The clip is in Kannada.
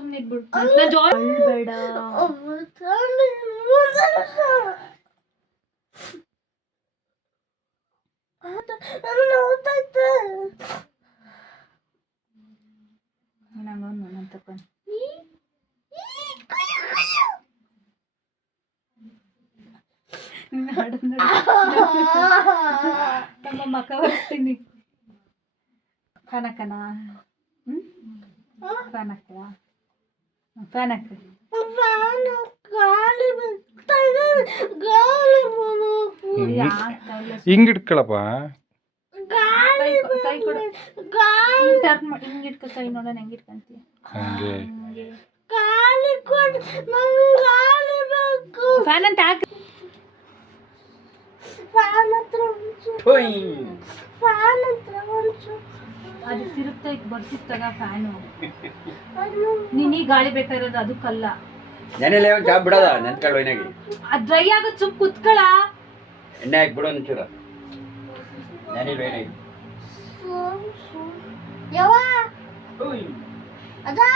ಸುಮ್ಮನೆ ಇದ್ಬಿಡು. ನಾನು ಜೋರ್ ಬೇಡ. ನಾನು ತಕೊಂಡು ನಮ್ಮ ಮಕ್ಕ ಬರ್ತೀನಿ. ಫ್ಯಾನ್ ಹಾಕಣ. ಫ್ಯಾನ್ ಹಾಕ್ತೀರಾ? ಫ್ಯಾನ್ ಹಾಕ್ರಿ. ಹಿಂಗ್ ಇಟ್ಕೊಳಪ್ಪ. ಕೈ ಕೊಡು. ಹಿಂಗ್ ಇಟ್ಕೊ ಕೈ, ನೋಡೋಣ ಹೆಂಗ್ ಇಟ್ಕೊಂತೀಯ. ಹಂಗೆ ಫ್ಯಾನ್ ಅಂತ ಹಾಕಿ. ಅದು ತಿರುಗ್ತೈತೆ, ಬರ್ತಿತ್ತಗ ಫ್ಯಾನು. ನೀನೀಗ ಗಾಳಿ ಬೇಕಾಗಿರೋದು ಅದಕ್ಕಲ್ಲ. ನೆನೆಲೆ ಒಂದು ಚಾಪ್ ಬಿಡೋದ ನೆನ್ಕೊಂಡು ಒಯ್ನಾಗಿ. ಅದು ಡ್ರೈ ಆಗೋದು ಸುಮ್ ಕುತ್ಕೊಳ. ಎಣ್ಣೆ ಹಾಕಿ ಬಿಡೋ ಒಂಚೂರು ನೆನೆಲ್ ಒಯ್ನಾಗಿ. ಅದಾ